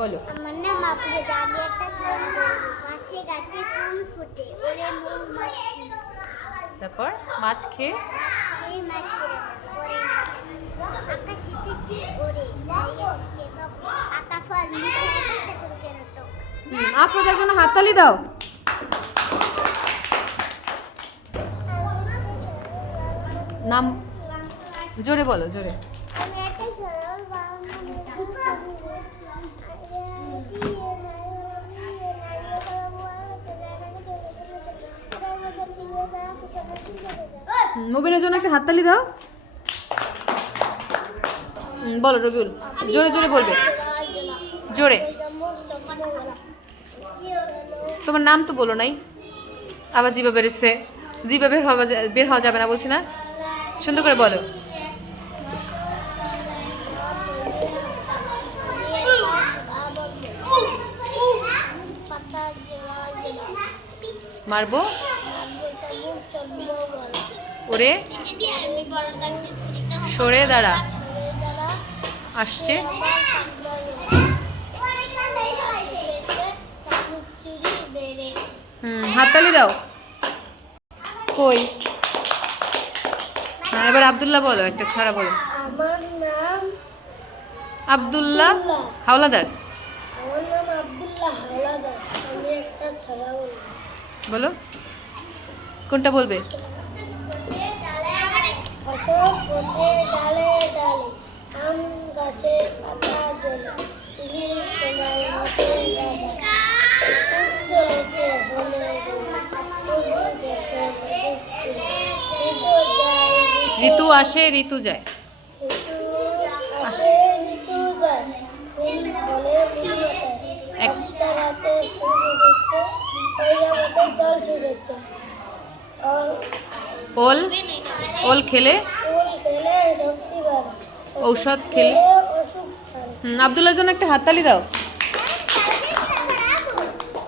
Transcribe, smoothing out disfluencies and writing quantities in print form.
বলো। আমার নাম আফরোজা, আমি একটা ছড়া বলবো। গাছে গাছে ফুল ফোটে, ওরে মৌমাছি। তারপর মাছ খেয়ে খেয়ে মাছের করে না। আকাশেতে চিল ওড়ে, দাঁড়িয়ে থাকে বক। আকা ফল মিঠাই দেয়, তেঁতুল কেন টক। আফরোজার জন্য হাততালি দাও। নাম জোরে বলো, জোরে। আমি একটা ছড়া মুবিনের জন্য একটা হাততালি দাও। বলো রবিউল, জোরে জোরে বলবে, জোরে। তোমার নাম তো বলো নাই, আবার জিভে বেরোচ্ছে। জিভে বের হওয়া যাবে না বলছি না, সুন্দর করে বলো। মারবো ওরে, সরে দাঁড়া, আসছে। হাততালি দাও। কই? হ্যাঁ, এবার আব্দুল্লাহ বলো, একটা ছড়া বলো। আমার নাম আব্দুল্লাহ হাওলাদার। আমার নাম আব্দুল্লাহ হাওলাদার, আমি একটা ছড়া বলবো। বলো, কোনটা বলবে? অশোক বটে ডালে ডালে, আম গাছে পাতা জ্বলে, ইলিশ সোনার মাছের ডালে, জ্বলেছে হলে ঋতু আসে ঋতু যায়, আসে ঋতু যায়, ফুল ফলে ফুল ওঠে, একটা রাতে সূর্য উঠেছে, ঐরাবতের দল ছুটেছে। ওল ওল খেলে ফুল খেলে শক্তি বাড়ে, ঔষধ খেলে। অসুখ ছাড়ে। আব্দুল্লাহর জন্য একটা হাততালি দাও।